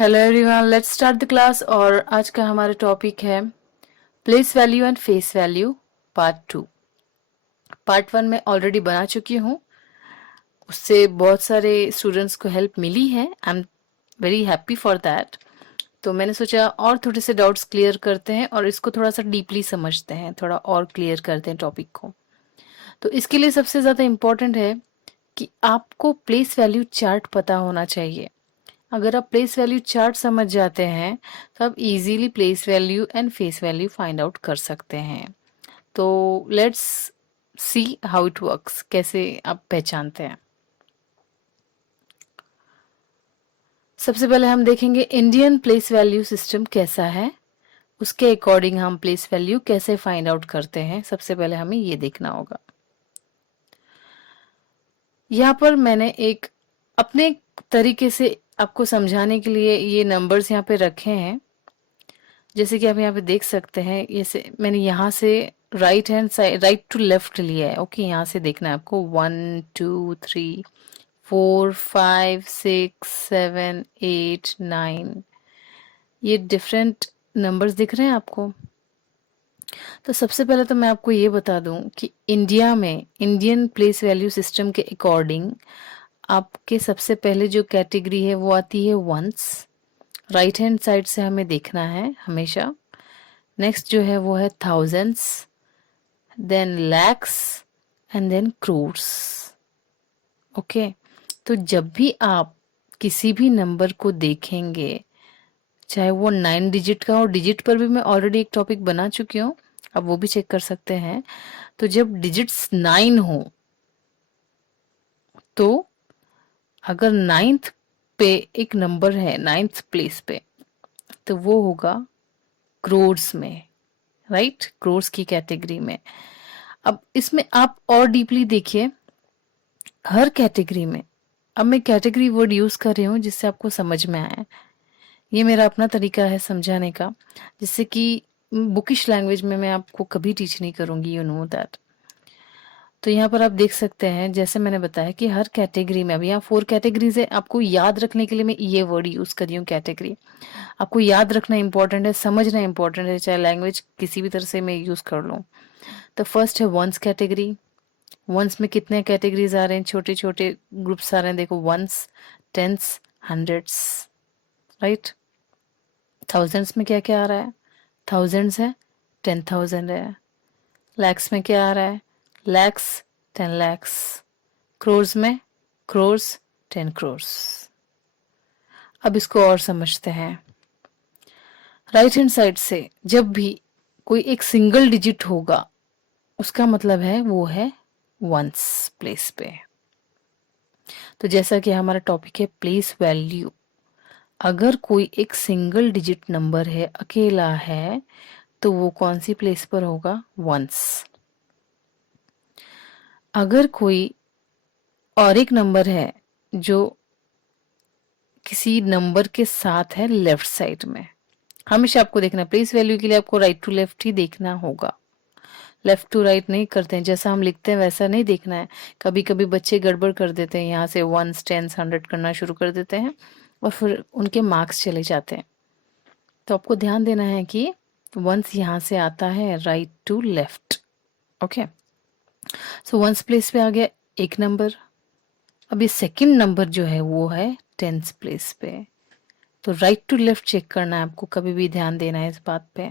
Hello everyone, let's start the class. और आज का हमारा टॉपिक है place value and face value part 2। Part 1 में ऑलरेडी बना चुकी हूँ, उससे बहुत सारे स्टूडेंट्स को हेल्प मिली है। I am very happy for that. तो मैंने सोचा और थोड़े से डाउट्स क्लियर करते हैं और इसको थोड़ा सा डीपली समझते हैं, थोड़ा और क्लियर करते हैं टॉपिक को। तो इसके लिए सबसे ज़्यादा इम्पोर्टेंट है कि आपको प्लेस वैल्यू चार्ट पता होना चाहिए। अगर आप प्लेस वैल्यू चार्ट समझ जाते हैं तो आप easily place value and face value find out कर सकते हैं। तो let's see how it works, कैसे आप पहचानते हैं। सबसे पहले हम देखेंगे इंडियन प्लेस वैल्यू सिस्टम कैसा है, उसके अकॉर्डिंग हम प्लेस वैल्यू कैसे फाइंड आउट करते हैं। सबसे पहले हमें ये देखना होगा। यहाँ पर मैंने एक अपने तरीके से आपको समझाने के लिए ये नंबर्स यहाँ पे रखे हैं। जैसे कि आप यहाँ पे देख सकते हैं, ये से मैंने यहाँ से right hand side, right to left लिया है। ओके, यहाँ से देखना है आपको 1 2 3 4 5 6 7 8 9। ये डिफरेंट नंबर्स दिख रहे हैं आपको। तो सबसे पहले तो मैं आपको ये बता दूं कि इंडिया में इंडियन प्लेस वैल्यू सिस्टम के अकॉर्डिंग आपके सबसे पहले जो कैटेगरी है वो आती है वंस। राइट हैंड साइड से हमें देखना है हमेशा। नेक्स्ट जो है वो है thousands, then lakhs and then crores. Okay, तो जब भी आप किसी भी नंबर को देखेंगे, चाहे वो 9 डिजिट का हो, डिजिट पर भी मैं ऑलरेडी एक टॉपिक बना चुकी हूँ, आप वो भी चेक कर सकते हैं। तो जब डिजिट्स 9 हो, तो अगर नाइन्थ पे एक नंबर है, नाइन्थ प्लेस पे, तो वो होगा क्रोर्स में, राइट, क्रोर्स की कैटेगरी में। अब इसमें आप और डीपली देखिए, हर कैटेगरी में। अब मैं कैटेगरी वर्ड यूज कर रही हूँ जिससे आपको समझ में आए। ये मेरा अपना तरीका है समझाने का, जिससे कि बुकिश लैंग्वेज में मैं आपको कभी टीच नहीं करूंगी, यू नो दैट। तो यहाँ पर आप देख सकते हैं, जैसे मैंने बताया कि हर कैटेगरी में, अब यहाँ 4 कैटेगरीज है, आपको याद रखने के लिए मैं ये वर्ड यूज कर रही हूँ, कैटेगरी। आपको याद रखना इंपॉर्टेंट है, समझना इंपॉर्टेंट है, चाहे लैंग्वेज किसी भी तरह से मैं यूज कर लूँ। तो फर्स्ट है वंस कैटेगरी। वंस में कितने कैटेगरीज आ रहे हैं, छोटे छोटे ग्रुप्स आ रहे हैं। देखो, ones, tens, hundreds, right. Thousands में क्या क्या आ रहा है, थाउजेंड्स है, 10,000 है। लैक्स में क्या आ रहा है, लैक्स, 10 lakhs। क्रोर्स में, क्रोर्स, 10 crores। अब इसको और समझते हैं। राइट हैंड साइड से जब भी कोई एक सिंगल डिजिट होगा, उसका मतलब है वो है वंस प्लेस पे। तो जैसा कि हमारा टॉपिक है प्लेस वैल्यू, अगर कोई एक सिंगल डिजिट नंबर है, अकेला है, तो वो कौन सी प्लेस पर होगा, वंस। अगर कोई और एक नंबर है जो किसी नंबर के साथ है लेफ्ट साइड में, हमेशा आपको देखना, प्लेस वैल्यू के लिए आपको राइट टू लेफ्ट ही देखना होगा, लेफ्ट टू राइट नहीं करते हैं। जैसा हम लिखते हैं वैसा नहीं देखना है। कभी कभी बच्चे गड़बड़ कर देते हैं, यहाँ से वंस, टेंस, हंड्रेड करना शुरू कर देते हैं और फिर उनके मार्क्स चले जाते हैं। तो आपको ध्यान देना है कि वंस यहाँ से आता है right to left. Okay, so ones place पे आ गया एक नंबर। अब ये सेकंड नंबर जो है वो है टेंस प्लेस पे। तो राइट टू लेफ्ट चेक करना है आपको, कभी भी ध्यान देना है इस बात पे।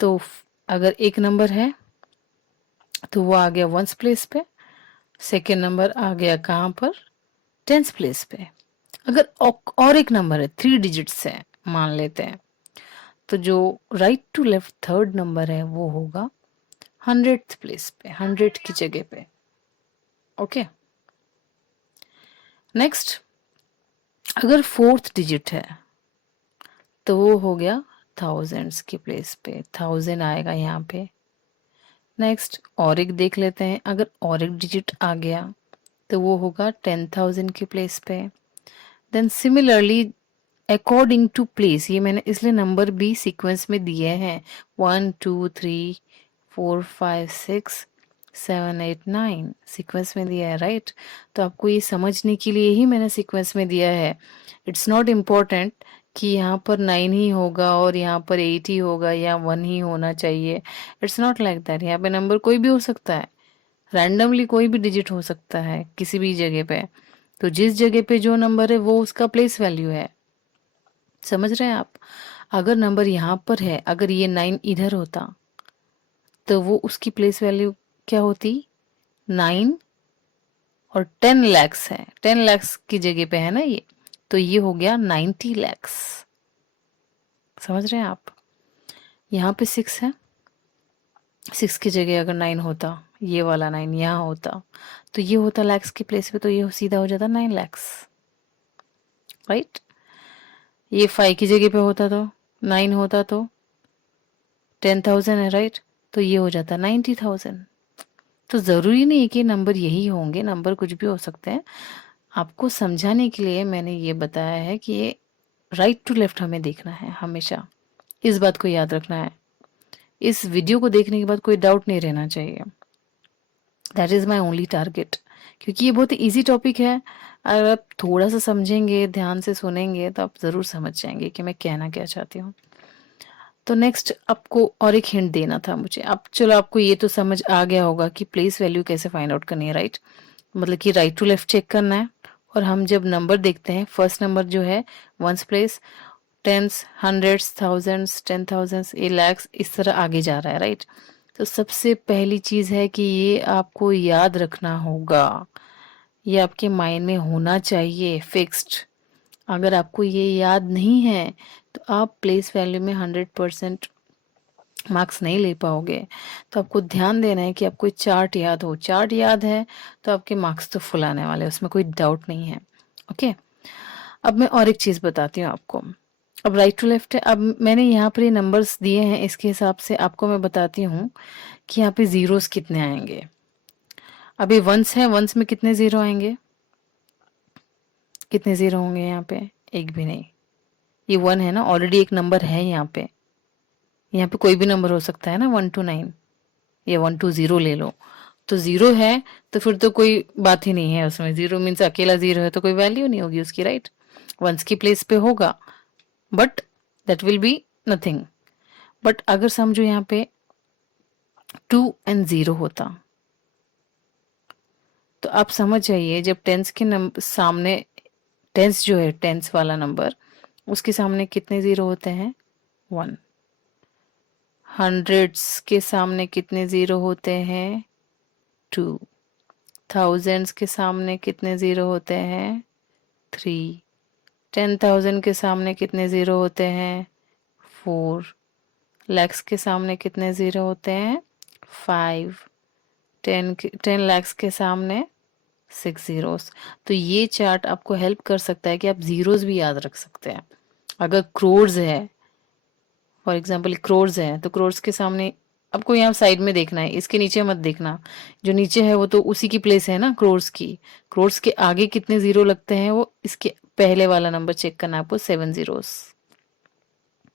तो अगर एक नंबर है तो वो आ गया वंस प्लेस पे, सेकेंड नंबर आ गया कहाँ पर, टेंस प्लेस पे। अगर और एक नंबर है, 3 डिजिट्स है मान लेते हैं, तो जो right to left third number है वो होगा 100th प्लेस पे, 100 की जगह पे। ओके, नेक्स्ट, अगर फोर्थ डिजिट है तो वो हो गया थाउजेंड्स की प्लेस पे, 1000 आएगा यहाँ पे। नेक्स्ट और एक देख लेते हैं, अगर और एक डिजिट आ गया तो वो होगा 10,000 की प्लेस पे। Then similarly according to place, ये मैंने इसलिए नंबर भी सीक्वेंस में दिए हैं, 1 2 3 4 5 6 7 8 9 सीक्वेंस में दिया है, राइट? तो आपको ये समझने के लिए ही मैंने सीक्वेंस में दिया है। इट्स नॉट इम्पोर्टेंट कि यहाँ पर 9 ही होगा और यहाँ पर 8 ही होगा या 1 ही होना चाहिए। It's not like that. यहाँ पे नंबर कोई भी हो सकता है, रैंडमली कोई भी डिजिट हो सकता है किसी भी जगह पे। तो जिस जगह पे जो नंबर है वो उसका प्लेस वैल्यू है। समझ रहे हैं आप? अगर नंबर यहाँ पर है, अगर ये 9 इधर होता तो वो उसकी प्लेस वैल्यू क्या होती? 9 और 10 लैक्स है, 10 लैक्स की जगह पे है ना ये, तो ये हो गया 90 लैक्स। समझ रहे हैं आप? यहाँ पे 6 है, 6 की जगह अगर 9 होता, ये वाला 9 यहाँ होता, तो ये होता लैक्स की प्लेस पे, तो ये सीधा हो जाता 9 लैक्स, राइट? ये 5 की जगह पे होता तो 9 होता तो 10,000 है, राइट? तो ये हो जाता 90,000। तो ज़रूरी नहीं है कि नंबर यही होंगे, नंबर कुछ भी हो सकते हैं। आपको समझाने के लिए मैंने ये बताया है कि ये राइट टू लेफ्ट हमें देखना है हमेशा। इस बात को याद रखना है। इस वीडियो को देखने के बाद कोई डाउट नहीं रहना चाहिए। That is my only target. क्योंकि ये बहुत ही ईजी टॉपिक है। अगर आप थोड़ा सा समझेंगे, ध्यान से सुनेंगे, तो आप ज़रूर समझ जाएंगे कि मैं कहना क्या चाहती हूँ। तो नेक्स्ट आपको और एक हिंट देना था मुझे। अब चलो, आपको ये तो समझ आ गया होगा कि प्लेस वैल्यू कैसे फाइंड आउट करनी है, राइट? मतलब कि राइट टू लेफ्ट चेक करना है। और हम जब नंबर देखते हैं, फर्स्ट नंबर जो है ones place, tens, hundreds, thousands, 10,000, ये लैक्स, इस तरह आगे जा रहा है, राइट? तो सबसे पहली चीज है कि ये आपको याद रखना होगा, ये आपके माइंड में होना चाहिए फिक्स्ड। अगर आपको ये याद नहीं है तो आप प्लेस वैल्यू में 100% मार्क्स नहीं ले पाओगे। तो आपको ध्यान देना है कि आपको चार्ट याद हो। चार्ट याद है तो आपके मार्क्स तो फुल आने वाले हैं, उसमें कोई डाउट नहीं है। ओके, अब मैं और एक चीज बताती हूँ आपको। अब राइट टू लेफ्ट है। अब मैंने यहाँ पर ये नंबर्स दिए हैं, इसके हिसाब से आपको मैं बताती हूँ कि यहाँ पे जीरोस कितने आएंगे। अभी वंस है, वंस में कितने जीरो आएंगे? कितने जीरो होंगे यहाँ पे? एक भी नहीं। ये 1 है ना, ऑलरेडी एक नंबर है यहाँ पे। यहाँ पे कोई भी नंबर हो सकता है ना, 1 to 9 या 1 to 0 ले लो। तो 0 है तो फिर तो कोई बात ही नहीं है उसमें। 0 मीन्स अकेला 0 है तो कोई वैल्यू नहीं होगी उसकी, राइट? वंस की प्लेस पे होगा, but that will be nothing. But अगर समझो यहाँ पे 2 and 0 होता, तो आप समझ जाइए, जब टेंस के नंबर सामने, टेंस जो है टेंस वाला नंबर, उसके सामने कितने जीरो होते हैं? 1। हंड्रेड्स के सामने कितने जीरो होते हैं? 2। थाउजेंड्स के सामने कितने जीरो होते हैं? 3। 10,000 के सामने कितने जीरो होते हैं? 4। लैक्स के सामने कितने जीरो होते हैं? 5। 10 लैक्स के सामने 6 जीरोस। तो ये चार्ट आपको हेल्प कर सकता है कि आप जीरोस भी याद रख सकते हैं। अगर क्रोर्स है, फॉर एग्जाम्पल क्रोर्स है, तो क्रोर्स के सामने आपको यहाँ साइड में देखना है, इसके नीचे मत देखना। जो नीचे है वो तो उसी की प्लेस है ना क्रोर्स की। क्रोर्स के आगे कितने जीरो लगते हैं, वो इसके पहले वाला नंबर चेक करना है आपको, 7 जीरोस।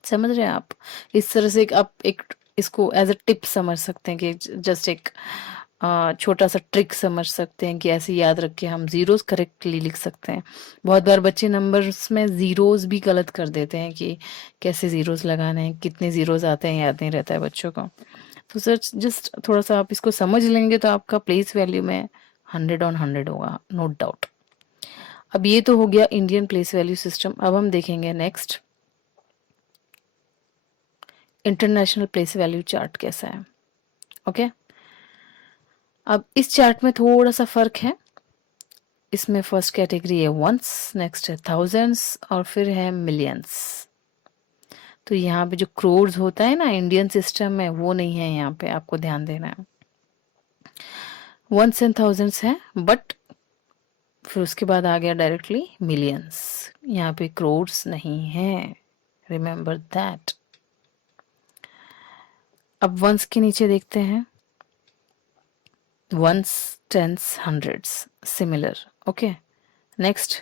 समझ रहे हैं आप? इस तरह से आप एक इसको एज अ टिप समझ सकते हैं कि जस्ट एक छोटा सा ट्रिक समझ सकते हैं कि ऐसे याद रख के हम जीरोस करेक्टली लिख सकते हैं। बहुत बार बच्चे नंबर्स में जीरोस भी गलत कर देते हैं कि कैसे जीरोस लगाने हैं, कितने जीरोस आते हैं याद नहीं रहता है बच्चों को। तो सर जस्ट थोड़ा सा आप इसको समझ लेंगे तो आपका प्लेस वैल्यू में 100/100 होगा, नो डाउट। अब ये तो हो गया इंडियन प्लेस वैल्यू सिस्टम। अब हम देखेंगे next international place value chart कैसा है। ओके, अब इस चार्ट में थोड़ा सा फर्क है। इसमें फर्स्ट कैटेगरी है वंस, नेक्स्ट है थाउजेंड्स और फिर है मिलियंस। तो यहाँ पे जो क्रोर्स होता है ना इंडियन सिस्टम में, वो नहीं है यहाँ पे, आपको ध्यान देना है। वंस एंड थाउजेंड्स है, बट फिर उसके बाद आ गया डायरेक्टली मिलियंस। यहाँ पे क्रोर्स नहीं है, रिमेम्बर दैट। अब वंस के नीचे देखते हैं, ones, tens, hundreds, similar. Okay, next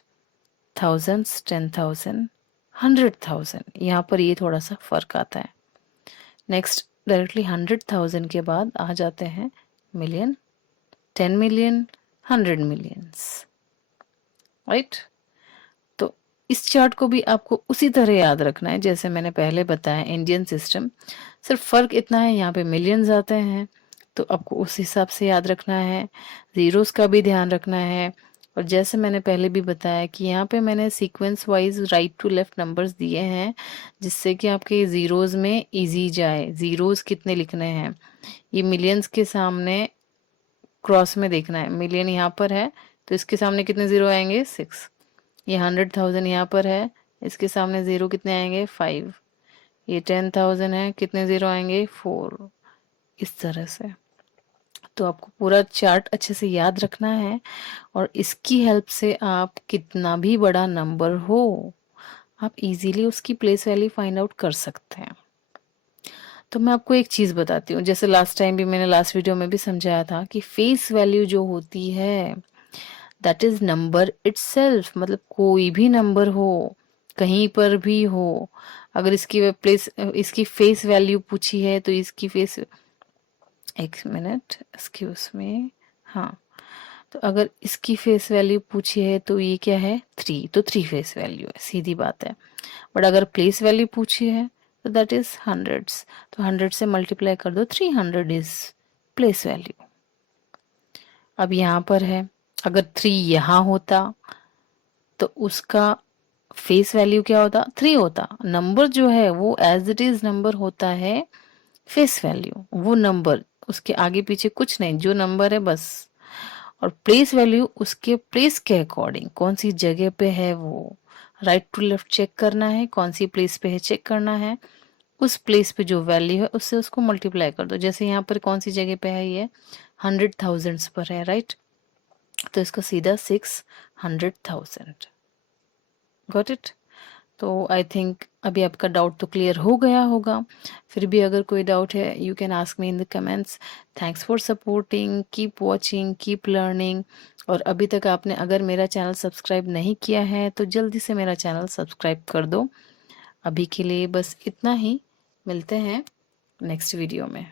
thousands, 10,000, 100,000। यहाँ पर ये थोड़ा सा फर्क आता है। नेक्स्ट डायरेक्टली 100,000 के बाद आ जाते हैं मिलियन 10 मिलियन, 100 मिलियंस, राइट। तो इस चार्ट को भी आपको उसी तरह याद रखना है जैसे मैंने पहले बताया इंडियन सिस्टम, सिर्फ फर्क इतना है यहाँ पे मिलियंस आते हैं, तो आपको उस हिसाब से याद रखना है, जीरोस का भी ध्यान रखना है। और जैसे मैंने पहले भी बताया कि यहाँ पे मैंने sequence wise right to left numbers दिए हैं, जिससे कि आपके जीरोस में इजी जाए। जीरोस कितने लिखने हैं, ये मिलियंस के सामने क्रॉस में देखना है, मिलियन यहाँ पर है तो इसके सामने कितने जीरो आएंगे, 6। ये 100,000 यहाँ पर है, इसके सामने जीरो कितने आएंगे, 5। ये 10,000 है, कितने जीरो आएंगे, 4। इस तरह से तो आपको पूरा चार्ट अच्छे से याद रखना है, और इसकी हेल्प से आप कितना भी बड़ा नंबर हो, आप इजीली उसकी प्लेस वैल्यू फाइंड आउट कर सकते हैं। तो मैं आपको एक चीज बताती हूँ, जैसे लास्ट टाइम भी मैंने लास्ट वीडियो में भी समझाया था कि फेस वैल्यू जो होती है दैट इज नंबर इटसेल्फ, मतलब कोई भी नंबर हो, कहीं पर भी हो, अगर इसकी फेस वैल्यू पूछी है तो इसकी फेस, एक मिनट एक्सक्यूज मी, हाँ, तो अगर इसकी फेस वैल्यू पूछी है तो ये क्या है, 3, तो 3 फेस वैल्यू है, सीधी बात है। बट अगर प्लेस वैल्यू पूछी है तो दैट इज हंड्रेड्स, तो 100 से मल्टीप्लाई कर दो, 300 इज प्लेस वैल्यू। अब यहाँ पर है, अगर 3 यहाँ होता तो उसका फेस वैल्यू क्या होता, 3 होता। नंबर जो है वो एज इट इज नंबर होता है, फेस वैल्यू वो नंबर, उसके आगे पीछे कुछ नहीं, जो नंबर है बस। और प्लेस वैल्यू उसके प्लेस के अकॉर्डिंग, कौन सी जगह पे है वो, राइट टू लेफ्ट चेक करना है, कौन सी प्लेस पे है चेक करना है, उस प्लेस पे जो वैल्यू है उससे उसको मल्टीप्लाई कर दो। जैसे यहाँ पर कौन सी जगह पे है, ये 100,000 पर है, राइट, तो इसका सीधा 600,000। Got it. तो आई थिंक अभी आपका डाउट तो क्लियर हो गया होगा। फिर भी अगर कोई डाउट है you can ask me in the comments. Thanks for supporting, keep watching, keep learning. और अभी तक आपने अगर मेरा चैनल सब्सक्राइब नहीं किया है तो जल्दी से मेरा चैनल सब्सक्राइब कर दो। अभी के लिए बस इतना ही, मिलते हैं नेक्स्ट वीडियो में।